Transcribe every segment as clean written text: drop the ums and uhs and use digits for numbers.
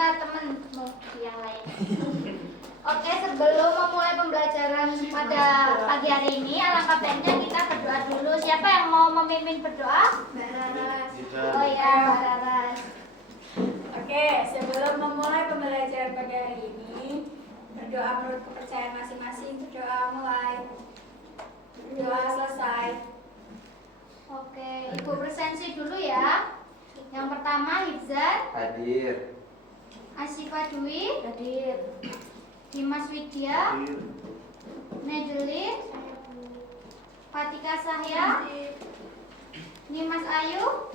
minta temenmu yang lain. Oke, sebelum memulai pembelajaran pada pagi hari ini, alangkah baiknya kita berdoa dulu. Siapa yang mau memimpin berdoa? Mbak Raras. Oh ya, Mbak Raras. Oke, sebelum memulai pembelajaran pada hari ini, berdoa menurut kepercayaan masing-masing. Berdoa mulai, berdoa selesai. Oke, Ibu presensi dulu ya. Yang pertama, Hifzan. Hadir. Asyifa Dwi. Hadir. Dimas Widya. Nedelin. Fatika Sahya. Nimas Ayu.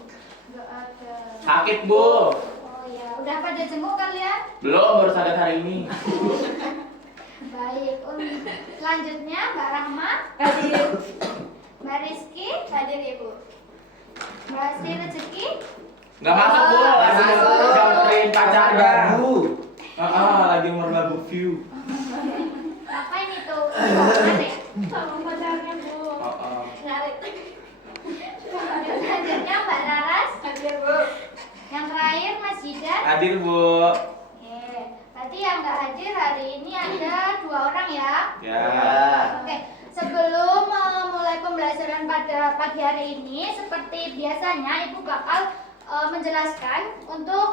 Enggak ada. Sakit, Bu. Oh ya, udah pada jenguk kalian? Belum, baru sadar hari ini. Baik, selanjutnya Mbak Rahma. Hadir. Mbak Rizky. Hadir, Ibu. Mbak Sri Rezeki. Nggak masuk, Bu. Lagi Masuk. nyamperin pacarnya. Bu. Lagi merbabu view. Apa ini tuh? Bohongan ya? Sama pacarnya, Bu. Narik. Selanjutnya Mbak Raras. Hadir, Bu. Yang terakhir Mas Jidan. Hadir, Bu. Oke, berarti yang nggak hadir hari ini ada 2 orang ya. Ya. Oke, sebelum memulai pembelajaran pada pagi hari ini, seperti biasanya Ibu bakal menjelaskan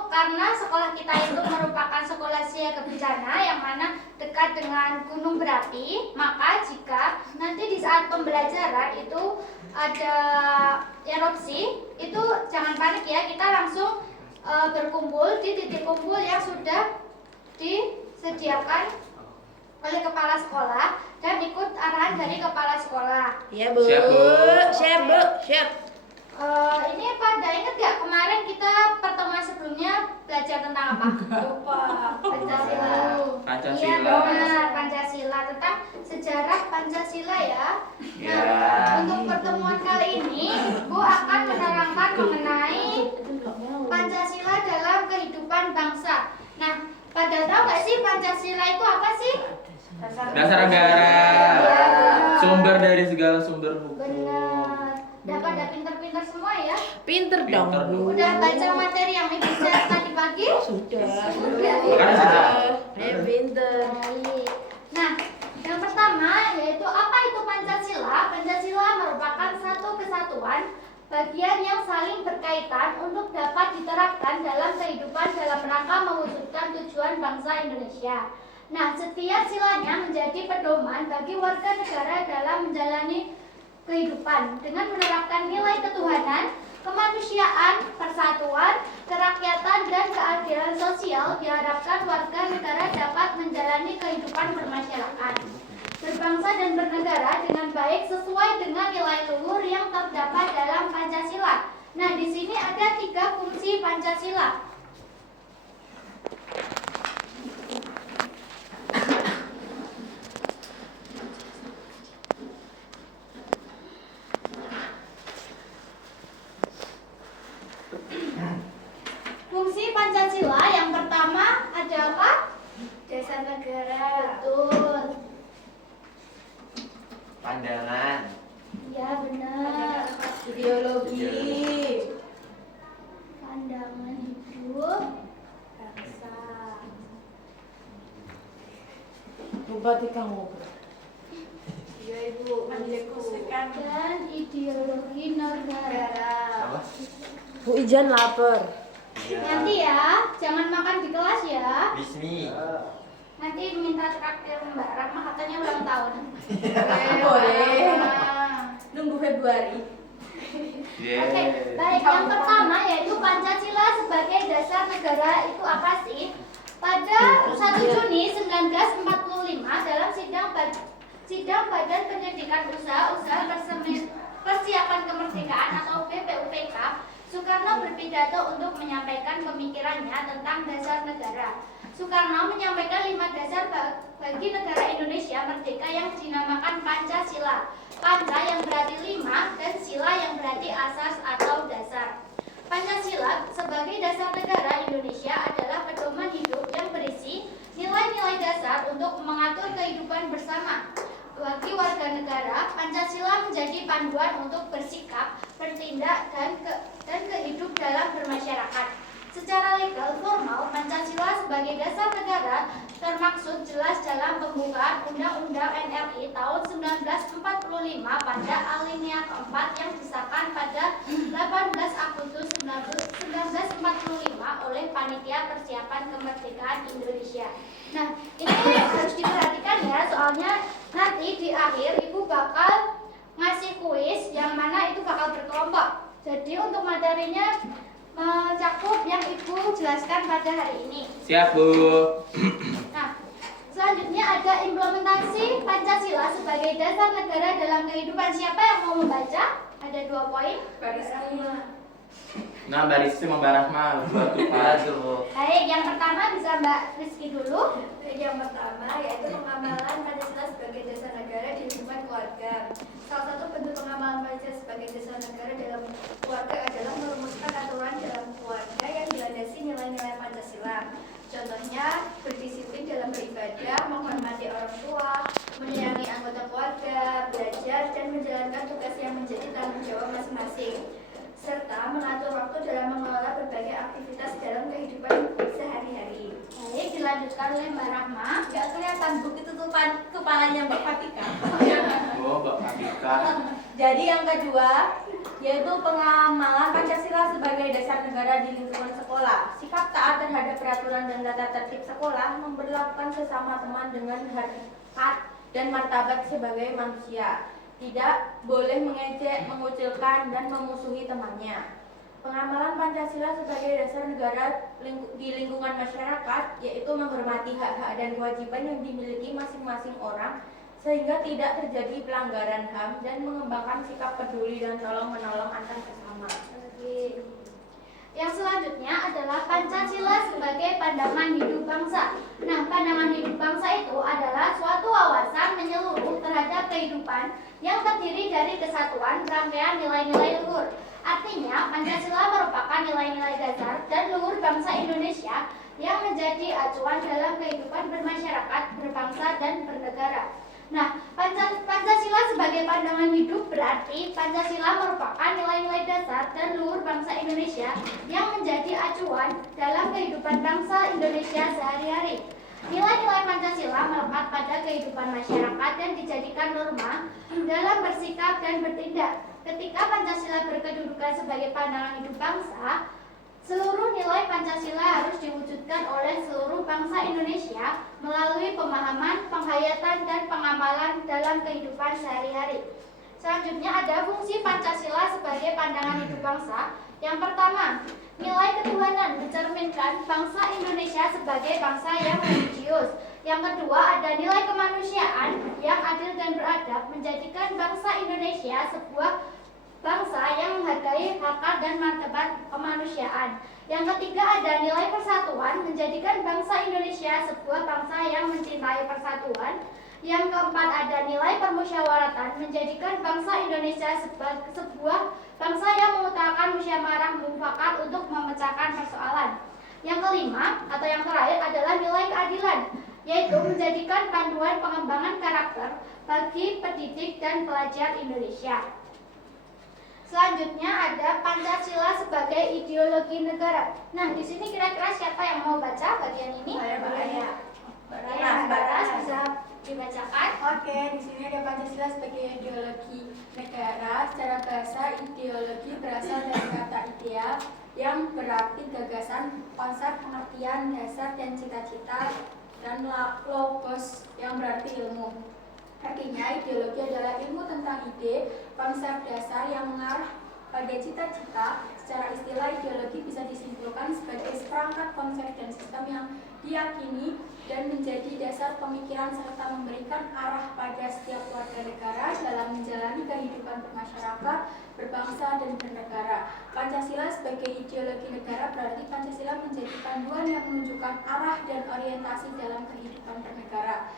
karena sekolah kita itu merupakan sekolah siaga bencana yang mana dekat dengan gunung berapi, maka jika nanti di saat pembelajaran itu ada erupsi, itu jangan panik ya, kita langsung berkumpul di titik kumpul yang sudah disediakan oleh kepala sekolah dan ikut arahan dari kepala sekolah. Iya, Bu. Siap, Bu. Siap, Bu. Siap. Ini pada ingat gak kemarin kita pertemuan sebelumnya belajar tentang apa? Lupa. Pancasila. Pancasila. Iya benar, Pancasila, tentang sejarah Pancasila ya. Ya. Nah, untuk pertemuan kali ini, Bu akan menerangkan mengenai Pancasila dalam kehidupan bangsa. Nah, pada tahu gak sih Pancasila itu apa sih? Dasar negara. Sumber dari segala sumber hukum. Benar. Udah pada pinter-pinter semua ya? Pinter dong. Pinter dong. Udah baca materi yang Ibu share tadi pagi? Sudah. Makanya sudah. Pinter. Baik. Nah, yang pertama yaitu apa itu Pancasila? Pancasila merupakan satu kesatuan bagian yang saling berkaitan untuk dapat diterapkan dalam kehidupan dalam rangka mewujudkan tujuan bangsa Indonesia. Nah, setiap silanya menjadi pedoman bagi warga negara dalam menjalani kehidupan dengan menerapkan nilai ketuhanan, kemanusiaan, persatuan, kerakyatan, dan keadilan sosial. Diharapkan warga negara dapat menjalani kehidupan bermasyarakat, berbangsa dan bernegara dengan baik sesuai dengan nilai luhur yang terdapat dalam Pancasila. Nah, di sini ada 3 fungsi Pancasila. Fungsi Pancasila yang pertama ada apa? Dasar negara. Betul. Pandangan. Ya benar. Ideologi. Pandangan hidup Bangsa. Berarti kamu Iya, Ibu. Mendiskusikan dan ideologi negara. Apa? Bu Ijan lapar. Nanti ya, jangan makan di kelas ya. Bismi. Nanti minta traktir Mbak Rahma, katanya ulang tahun. Boleh. Nah. Nunggu Februari. Oke, baik. Yang pertama yaitu Pancasila sebagai dasar negara itu apa sih? Pada 1 Juni 1945 dalam sidang Badan Pendidikan Usaha Persiapan Kemerdekaan atau BPUPK, Soekarno berpidato untuk menyampaikan pemikirannya tentang dasar negara. Soekarno menyampaikan 5 dasar bagi negara Indonesia merdeka yang dinamakan Pancasila. Panca yang berarti 5 dan sila yang berarti asas atau dasar. Pancasila sebagai dasar negara Indonesia adalah pedoman hidup yang berisi nilai-nilai dasar untuk mengatur kehidupan bersama. Bagi warga negara, Pancasila menjadi panduan untuk bersikap, bertindak, dan kehidup dalam bermasyarakat. Secara legal formal, Pancasila sebagai dasar negara termaksud jelas dalam pembukaan Undang-Undang NRI tahun 1945 pada alinea keempat yang disahkan pada 18 Agustus 1945 oleh Panitia Persiapan Kemerdekaan Indonesia. Nah, ini harus diperhatikan ya, soalnya nanti di akhir Ibu bakal ngasih kuis yang mana itu bakal berkelompok. Jadi untuk materinya mencakup yang Ibu jelaskan pada hari ini. Siap, Bu. Nah, selanjutnya ada implementasi Pancasila sebagai dasar negara dalam kehidupan. Siapa yang mau membaca? Ada 2 poin. Nah, Mbak Rizky sama Mbak Rahma buat Aduh. Baik, yang pertama bisa Mbak Rizky dulu. Yang pertama yaitu pengamalan Pancasila sebagai dasar negara di lingkungan keluarga. Salah satu bentuk pengamalan Pancasila sebagai dasar negara dalam keluarga adalah merumuskan aturan dalam keluarga yang dilandasi nilai-nilai Pancasila. Contohnya berdisiplin dalam beribadah, menghormati orang tua, menyayangi anggota keluarga, belajar dan menjalankan tugas yang menjadi tanggung jawab masing-masing, serta mengatur waktu dalam mengelola berbagai aktivitas dalam kehidupan sehari-hari. Baik, dilanjutkan oleh Mbak Rahma. Gak kelihatan Bu, itu kepalanya Mbak Fatika. Oh, Mbak Fatika. Jadi yang kedua yaitu pengamalan Pancasila sebagai dasar negara di lingkungan sekolah. Sikap taat terhadap peraturan dan tata tertib sekolah, memperlakukan sesama teman dengan harkat dan martabat sebagai manusia. Tidak boleh mengejek, mengucilkan, dan memusuhi temannya. Pengamalan Pancasila sebagai dasar negara di lingkungan masyarakat yaitu menghormati hak-hak dan kewajiban yang dimiliki masing-masing orang sehingga tidak terjadi pelanggaran HAM dan mengembangkan sikap peduli dan tolong-menolong antar sesama. Oke. Yang selanjutnya adalah Pancasila sebagai pandangan hidup bangsa. Nah, pandangan hidup bangsa itu adalah suatu wawasan menyeluruh terhadap kehidupan yang terdiri dari kesatuan rangkaian nilai-nilai luhur. Artinya, Pancasila merupakan nilai-nilai dasar dan luhur bangsa Indonesia yang menjadi acuan dalam kehidupan bermasyarakat, berbangsa, dan bernegara. Nah, Pancasila sebagai pandangan hidup berarti Pancasila merupakan nilai-nilai dasar dan luhur bangsa Indonesia yang menjadi acuan dalam kehidupan bangsa Indonesia sehari-hari. Nilai-nilai Pancasila melekat pada kehidupan masyarakat dan dijadikan norma dalam bersikap dan bertindak. Ketika Pancasila berkedudukan sebagai pandangan hidup bangsa, seluruh nilai Pancasila harus diwujudkan oleh seluruh bangsa Indonesia melalui pemahaman, penghayatan, dan pengamalan dalam kehidupan sehari-hari. Selanjutnya ada fungsi Pancasila sebagai pandangan hidup bangsa. Yang pertama, nilai ketuhanan mencerminkan bangsa Indonesia sebagai bangsa yang religius. Yang kedua, ada nilai kemanusiaan yang adil dan beradab menjadikan bangsa Indonesia sebuah bangsa yang menghargai hak dan martabat kemanusiaan. Yang ketiga, ada nilai persatuan menjadikan bangsa Indonesia sebuah bangsa yang mencintai persatuan. Yang keempat, ada nilai permusyawaratan menjadikan bangsa Indonesia sebuah bangsa yang mengutamakan musyawarah mufakat untuk memecahkan persoalan. Yang kelima atau yang terakhir adalah nilai keadilan, yaitu menjadikan panduan pengembangan karakter bagi pendidik dan pelajar Indonesia. Selanjutnya ada Pancasila sebagai ideologi negara. Nah, di sini kira-kira siapa yang mau baca bagian ini? Baras bisa dibacakan. Oke, di sini ada Pancasila sebagai ideologi negara. Secara bahasa, ideologi berasal dari kata idea yang berarti gagasan, konsep, pengertian, dasar, dan cita-cita, dan logos yang berarti ilmu. Artinya, ideologi adalah ilmu tentang ide, konsep dasar yang mengarah pada cita-cita. Secara istilah, ideologi bisa disimpulkan sebagai seperangkat konsep dan sistem yang diyakini dan menjadi dasar pemikiran serta memberikan arah pada setiap warga negara dalam menjalani kehidupan bermasyarakat, berbangsa, dan bernegara. Pancasila sebagai ideologi negara berarti Pancasila menjadi panduan yang menunjukkan arah dan orientasi dalam kehidupan bernegara.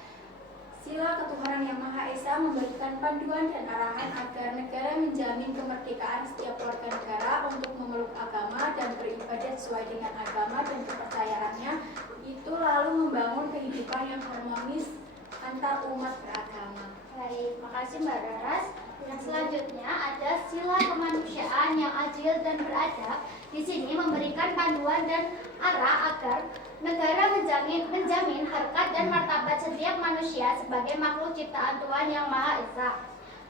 Sila Ketuhanan Yang Maha Esa memberikan panduan dan arahan agar negara menjamin kemerdekaan setiap warga negara untuk memeluk agama dan beribadah sesuai dengan agama dan kepercayaannya, itu lalu membangun kehidupan yang harmonis antar umat beragama. Baik, makasih Mbak Raras. Yang selanjutnya ada sila kemanusiaan yang adil dan beradab. Di sini memberikan panduan dan arah agar negara menjaga menjamin harkat dan martabat setiap manusia sebagai makhluk ciptaan Tuhan Yang Maha Esa.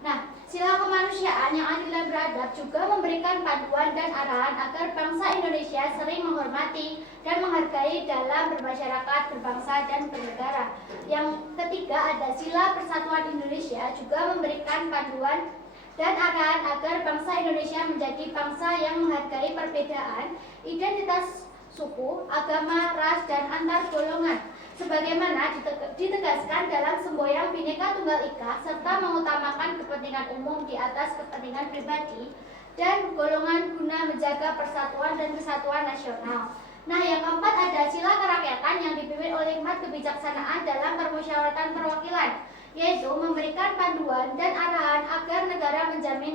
Nah, sila kemanusiaan yang adil dan beradab juga memberikan panduan dan arahan agar bangsa Indonesia sering menghormati dan menghargai dalam bermasyarakat, berbangsa, dan bernegara. Yang ketiga ada sila persatuan Indonesia juga memberikan panduan dan arahan agar bangsa Indonesia menjadi bangsa yang menghargai perbedaan, identitas suku, agama, ras, dan antar golongan. Sebagaimana ditegaskan dalam semboyan Bhinneka Tunggal Ika serta mengutamakan kepentingan umum di atas kepentingan pribadi dan golongan guna menjaga persatuan dan kesatuan nasional. Nah, yang keempat ada sila kerakyatan yang dipimpin oleh hikmat kebijaksanaan dalam permusyawaratan perwakilan, yaitu memberikan panduan dan arahan agar negara menjamin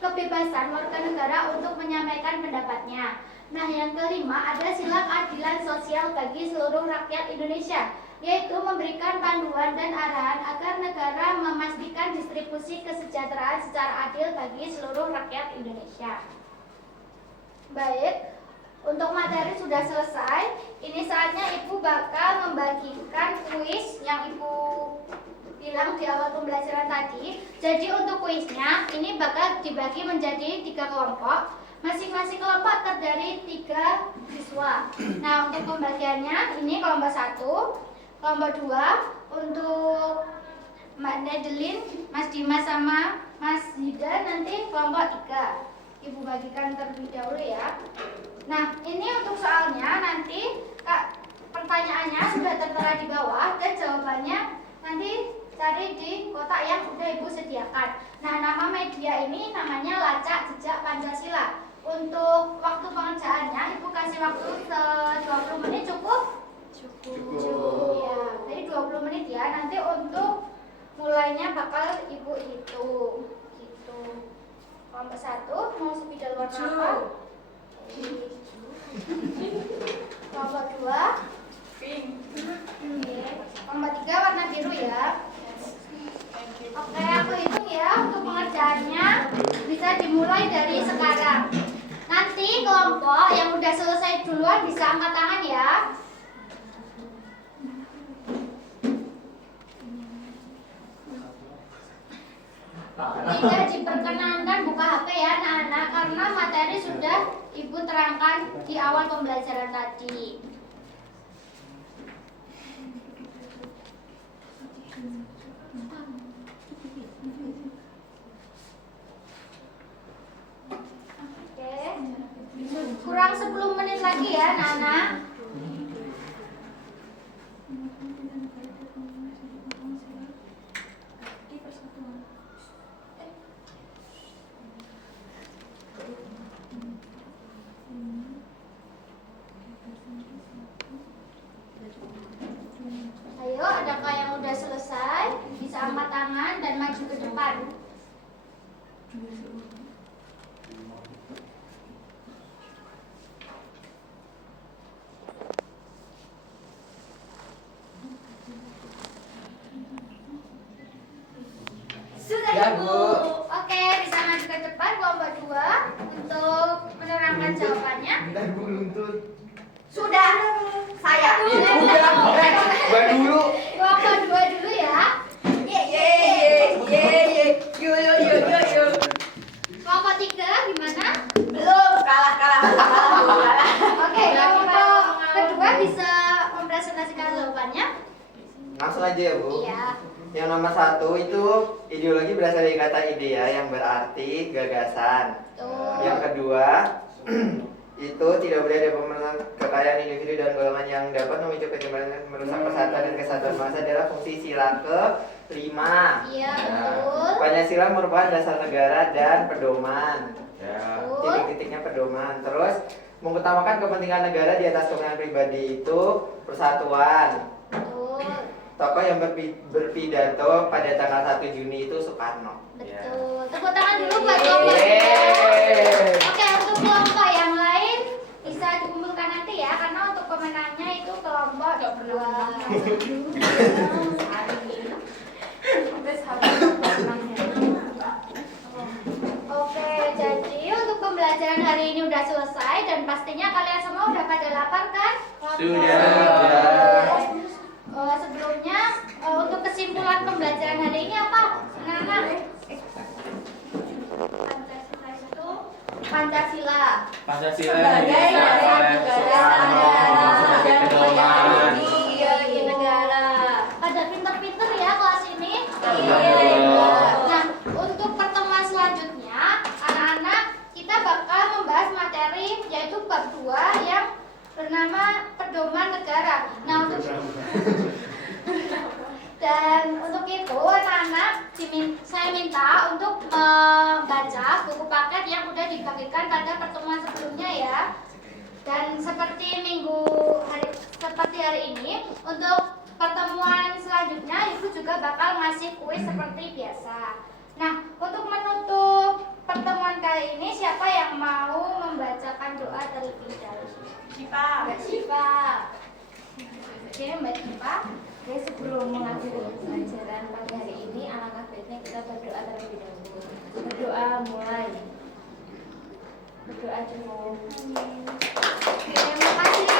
kebebasan warga negara untuk menyampaikan pendapatnya. Nah, yang kelima ada sila keadilan sosial bagi seluruh rakyat Indonesia, yaitu memberikan panduan dan arahan agar negara memastikan distribusi kesejahteraan secara adil bagi seluruh rakyat Indonesia. Baik, untuk materi sudah selesai. Ini saatnya Ibu bakal membagikan kuis yang Ibu bilang di awal pembelajaran tadi. Jadi untuk kuisnya ini bakal dibagi menjadi 3 kelompok. Masing-masing kelompok terdiri 3 siswa. Nah, untuk pembagiannya ini kelompok 1, kelompok 2 untuk Mbak Nedelin, Mas Dimas sama Mas Zida, nanti kelompok 3. Ibu bagikan terlebih dahulu ya. Nah, ini untuk soalnya nanti pertanyaannya sudah tertera di bawah dan jawabannya nanti cari di kotak yang sudah Ibu sediakan. Nah, nama media ini namanya Lacak Jejak Pancasila. Untuk waktu pengerjaannya Ibu kasih waktu 20 menit cukup? Cukup. Ya, jadi 20 menit ya. Nanti untuk mulainya bakal Ibu hitung. Gitu. Kelompok 1 mau spidol warna apa? Kelompok 2 pink. Kelompok 3 warna biru ya. Oke, aku hitung ya untuk pengerjaannya bisa dimulai dari sekarang. Nanti kelompok yang udah selesai duluan bisa angkat tangan ya. Tidak diperkenankan buka HP ya anak-anak karena materi sudah Ibu terangkan di awal pembelajaran tadi. Kurang 10 menit lagi ya, Nana. Ayo, adakah yang udah selesai? Bisa angkat tangan dan maju ke depan. Sudah Ya, Ibu. Bu. Oke, bisa maju ke depan kelompok 2 untuk menerangkan jawabannya. Bentar, Bu, nuntut. Sudah. Saya. Gua dulu. Kelompok 2 dulu ya. Kelompok 3 gimana? Belum, kalah. Oke, kelompok kedua bisa mempresentasikan jawabannya. Langsung aja ya, Bu. Iya. Yang nomor 1 itu ideologi berasal dari kata idea yang berarti gagasan. Tuh. Yang kedua itu tidak boleh ada pemenuhan kekayaan individu dan golongan yang dapat memicu kecemaran, merusak persatuan dan kesatuan bangsa adalah fungsi sila ke-5. Iya, betul. Pancasila merupakan dasar negara dan pedoman. Betul. Titik-titiknya pedoman. Terus mengutamakan kepentingan negara di atas kepentingan pribadi itu persatuan. Betul. Tokoh yang berpidato pada tanggal 1 Juni itu Soekarno. Betul. Tepuk tangan dulu buat kelompok. Yeay. Oke, untuk kelompok yang lain bisa dikumpulkan nanti ya, karena untuk pemenangnya itu kelompok 2. Oke, jadi untuk pembelajaran hari ini udah selesai dan pastinya kalian semua udah pada lapar kan? Sudah. Pancasila. Pancasila Sebagai didirikan oleh dasar Soekarno sebagai dan pedoman. di negara. Pada pinter-pinter ya kelas ini. Iya. Nah, untuk pertemuan selanjutnya, anak-anak kita bakal membahas materi yaitu bab 2 yang bernama pedoman negara. Nah, untuk untuk itu anak-anak saya minta untuk membaca buku paket yang sudah dibagikan pada pertemuan sebelumnya ya. Dan seperti hari ini untuk pertemuan selanjutnya Ibu juga bakal ngasih kuis seperti biasa. Nah, untuk menutup pertemuan kali ini siapa yang mau membacakan doa terlebih dahulu? Mbak Syifa. Oke, Mbak Syifa. Oke, sebelum mengakhiri pelajaran pagi hari ini, alangkah baiknya kita berdoa terlebih dahulu. Berdoa mulai. Berdoa dulu. Terima kasih.